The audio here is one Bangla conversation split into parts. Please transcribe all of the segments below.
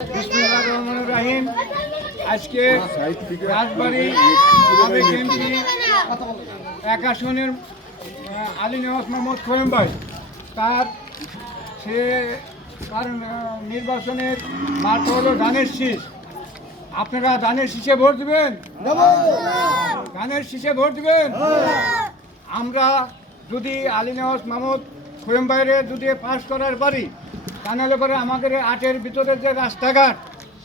বিসমিল্লাহির রহমানির রহিম। আজকে রাজবাড়ী সাবেক এমপি এক আসনের আলী নেওয়াজ মোহাম্মদ খোয়েম ভাই তার নির্বাচনের মাঠ হলো ধানের শীষ। আপনারা ধানের শীষে ভোট দেবেন? ধানের শীষে ভোট দেবেন? আমরা যদি আলী নেওয়াজ মোহাম্মদ খোয়েম ভাইরে যদি পাশ করার পারি, তা নাহলে পরে আমাদের আটের ভিতরে যে রাস্তাঘাট,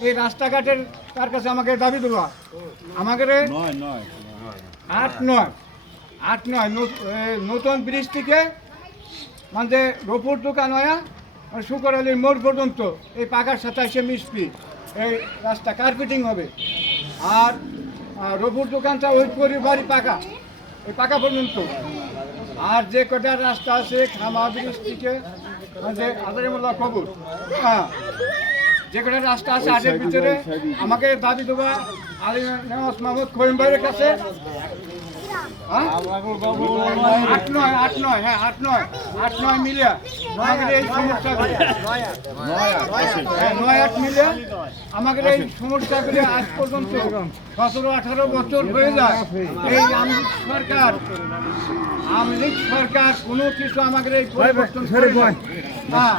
এই রাস্তাঘাটের তার কাছে আমাকে দাবি দেওয়া আমাদের 8-9 নতুন ব্রিজ থেকে মানে রপুর দোকান হয়া শুকর আলীর মোড় পর্যন্ত এই পাকার 27 ফিট এই রাস্তা কার্পেটিং হবে। আর রপুর দোকানটা ওই বাড়ি পাকা, এই পাকা পর্যন্ত। আর যে কটা রাস্তা আছে খামা ব্রিজ থেকে মানে আদারিমুল্লাহ খবর, হ্যাঁ, যে কটা রাস্তা আছে আটের ভিতরে আমাকে দাবি দেওয়া আলী নেওয়াজ মোহাম্মদ খোয়েম ভাইয়ের কাছে। 8-9 মিলিয়া আমাদের এই সমস্যাগুলি, 9-8 মিলিয়া আমাদের এই সমস্যাগুলি আজ পর্যন্ত 17-18 বছর হয়ে যায়। এই আমলিক সরকার কোনো কিছু আমাদের এই পরিবর্তন করে না। হ্যাঁ,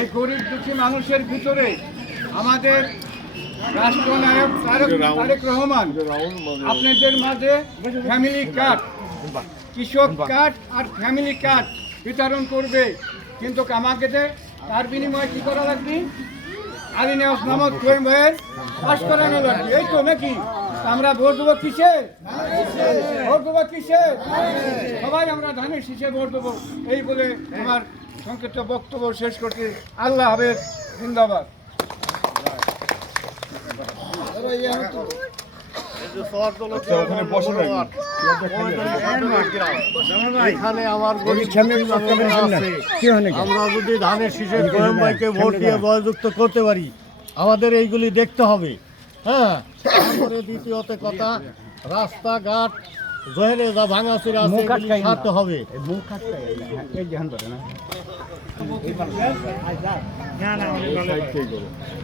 এই গরিব দুঃখী মানুষের ভিতরে আমাদের রাষ্ট্রনায়ক তারেক রহমান আপনাদের মাঝে ফ্যামিলি কার্ড, কৃষক কার্ড আর ফ্যামিলি কার্ড বিতরণ করবে। কিন্তু আমাকে তার বিনিময়ে কি করা লাগবে? আলী নেওয়াজ মোহাম্মদ খোয়েম ভাইয়ের পাশ করানো লাগবে, এই তো নাকি? আমরা ভোট দেবো কিসে? ভোট দেবো কিসে? সবাই আমরা ধানের শীষে ভোট দেবো। এই বলে আমার সংক্ষিপ্ত বক্তব্য শেষ করছি। আল্লাহ হাফেজ, জিন্দাবাদ। আমরা যদি ধানের শীষে খোয়েম ভাইকে ভোট দিয়ে জয়যুক্ত করতে পারি, আমাদের এইগুলি দেখতে হবে। হ্যাঁ, তারপরে দ্বিতীয়ত কথা, রাস্তাঘাট জহেরে যা ভাঙাচুরা আছে সারতে হবে।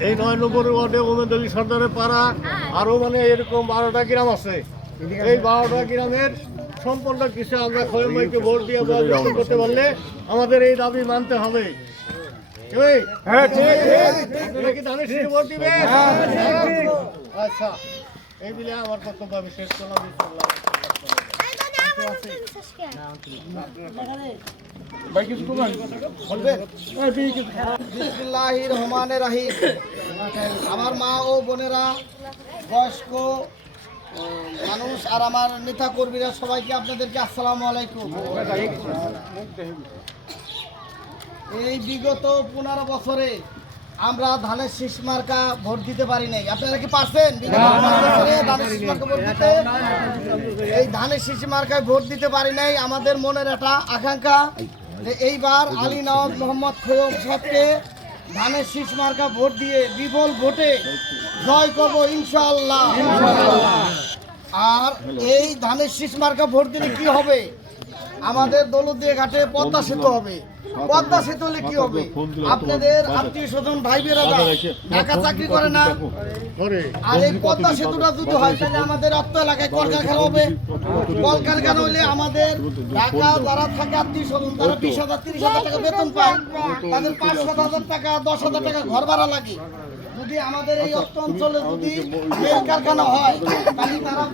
এই 9 নম্বর ওয়ার্ডে ওমেদ আলী সর্দারের পাড়া আরো মানে এরকম 12টা গ্রাম আছে। এই 12টা গ্রামের সম্পূর্ণ কিছু আমরা খোয়েম ভাইকে ভোট দিয়ে জয়যুক্ত করতে পারলে আমাদের এই দাবি মানতে হবে। কি ধানের শীষে ভোট দিবে? আচ্ছা, এই বিলে আমার বক্তব্য আমি শেষ করলাম। বিসমিল্লাহির রহমানির রহিম। আমার মা ও বোনেরা, বয়স্ক মানুষ আর আমার নেতা কর্মীরা, সবাইকে আপনাদেরকে আসসালামু আলাইকুম। এই বিগত 15 বছরে আমরা ধানের শীষ মার্কা ভোট দিতে পারি নাই। আপনারা কি পারছেন বিগত 15 বছরে ধানের শীষ মার্কা ভোট দিতে? এই ধানের শীষ মার্কায় ভোট দিতে পারি নাই। আমাদের মনের একটা আকাঙ্ক্ষা যে এইবার আলী নেওয়াজ মোহাম্মদ খোয়েম সাহেবকে ধানের শীষ মার্কা ভোট দিয়ে বিপুল ভোটে জয় করবো ইনশাআল্লাহ। আর এই ধানের শীষ মার্কা ভোট দিলে কি হবে? আমাদের দৌলতদিয়া ঘাটে পদ্মা সেতু হবে। পদ্মা সেতু হলে কি হবে? আপনাদের আত্মীয় স্বজন ভাই বেরাদা ঢাকা চাকরি করে না, আর এই পদ্মা সেতুটা যদি হয় তাহলে আমাদের অর্থ এলাকায় কলকারখানা হবে। কলকারখানা হলে আমাদের ঢাকা যারা থাকে আত্মীয় স্বজন, তারা 20,000 30,000 টাকা বেতন পায়, তাদের 5-7,000 টাকা 10,000 টাকা ঘর ভাড়া লাগে। যদি আমাদের এই অর্থ অঞ্চলে যদি রেল কারখানা হয় তাহলে তারা